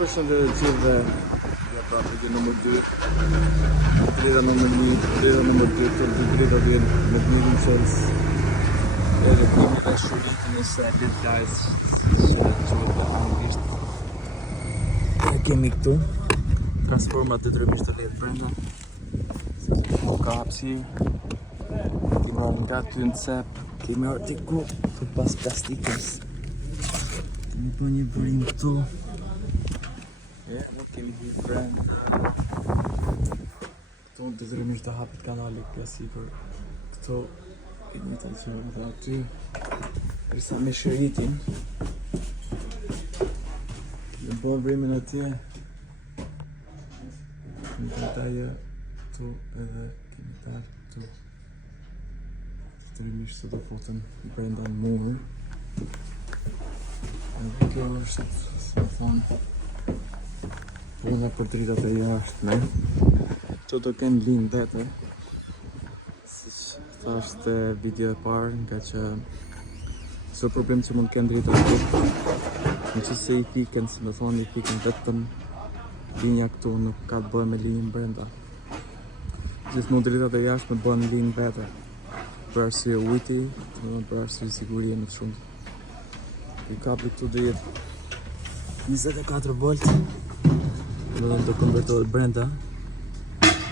Përshëndetje të gjithëve. Ja pra video nëmër 2. Drita nëmër 1, drita nëmër 2, të drita vjen me Gnirin Qels. Edhe kemi dhe shuritin e Sabit, guys, që quhet dhe anglisht. E kemi këtu transformat të dremisht të lejtë brenda. Ka hapësirë. Kemi arë nga ty në cep. Kemi arë diku për pas plastikës. Kemi po një bërim këtu. Nuk kemi një brand. Këtu të dremisht të hapit kanali klasik për këto kemi të qërë dhe aty. Risa me shëritin. Dhe bërë vrimin atje. Kemi të taje këtu edhe kemi tarë këtu. Të dremisht të do fotën brenda në murë. Edhe kjo është, si më thonë, puna për dritat e jashtme. Qo do kenë linë vete. Si që thash të video e parë, nga që s'o problem që mund kenë dritat të. Në që se i fiken, si më thonë, i fiken vetëm linja këtu, nuk ka të bëhe me linjën brenda. Gjithmonë dritat e jashtme bëhen linë vete. Për arsye ujti, për arsye sigurie më të shumë. I kabli këtu dhe jetë 24 volt. Dhe do konvertohet brenda.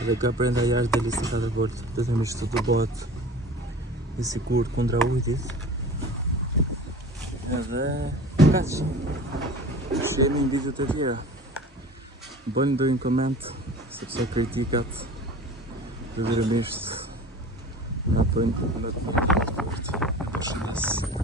Dhe ka brenda jashtë dhe 24 volt. Dhe themi që të bëhet i sigurt kundra ujtit. Edhe kaq. Shihemi në videot e tjera. Bëni ndonjë koment, sepse kritikat vërimisht na bëjnë me të fort. Përshëndes.